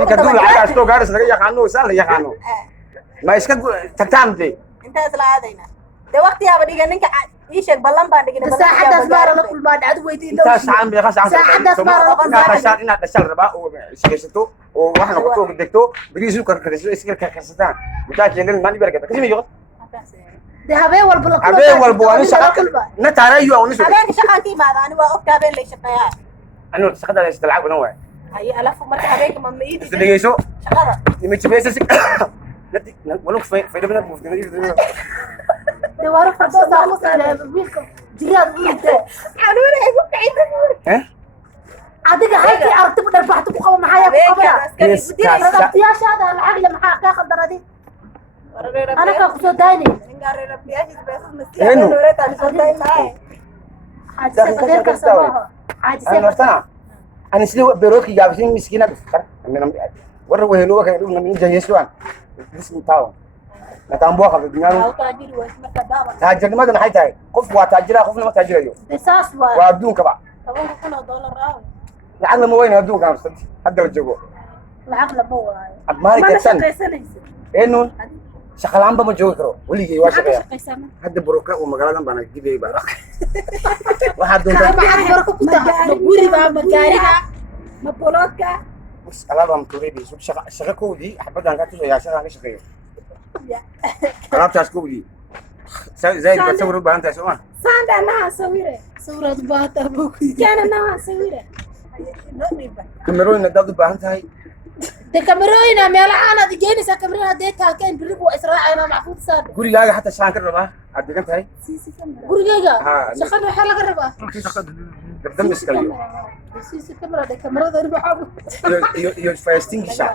انت تقول على استو غارس laga yaqaano saan la yaqaano ma iska tagtaamtay inta isla aadayna de waqtiyaaba dhiga ninka ii sheeg ballan baan dhigin saacadaas baa la kulmaa dhacdo weydiin inta saan bay qasaan saacadaas baa la kulmaa qasaan inaad dhasal rabaa oo iskaysato oo wax noqoto oo degto bariisu karkariso iska karkarsataan mutaa jeegan ma dhibar ka kasimi yoqo de habeen walba la kulmaa habeen walba waa shaqa na taarayo oo nisu habeenka shaqaanka imaada ani waa ogta habeen lay shaqeeyaa anu shaqada is dalacag badan waay ay alafu marka habeenka ma meeydi isdhigeyso shaqada ima jibeysa si ولو فايدة من المفتين de wara fardo saamo sareeb wiilka jiraad wiilka xanuun ay ku kacay adiga halkii aragti u dharbaxto ku qabo maxaa ku qabaya rabtiyaashaada lacag la maxaa ka qaldanadi ana ka ku soo daayni ningaare rabtiyaashiis beesad masiixa dowladda aan soo daaynaay حاجة غير كسبها حاجة أنا سلي بيروك جابسين مسكينة بفكر أنا ورا وهلوه كانوا من جهيسوان اسم تاون نتام بوخا في الدنيا تاجر واسمه كدابة تاجر ما دنا حيتاي قف وتاجر خوفنا ما تاجر اليوم بساس وابدون كبا طبعا كنا دولار راوي العقل ما وين هدون كام صدق حق الجو العقل مو ما شقيسان إنه شغلان بما جوي كرو ولي جي واشقيا هذا بروكا ومقالة بنا جدي بارك واحد دون ما حد بروكا كتا مقولي بقى مجاريها مبولوكا بس ألعابهم كوريدي شوف شغل كودي أحبذ أن كاتو يا شغل شقيا ألعاب تاس كودي زي بتصوروا بان تاسوما ساندا أنا سويره صورة باتا بوكي كان أنا سويره كاميرون ندادو بان تاي de kamerooyina meelahaan aad geenaysaa kamerooyin hadday taalkeen biri buu israacayna macfuud saar gurigaaga xataa shaan ka rabaa aad degan tahay gurigayga shaqada waxaa laga rabaa dabdam iskaliyo sisi kamerada kamerada ribo xaabo iyo faastingisha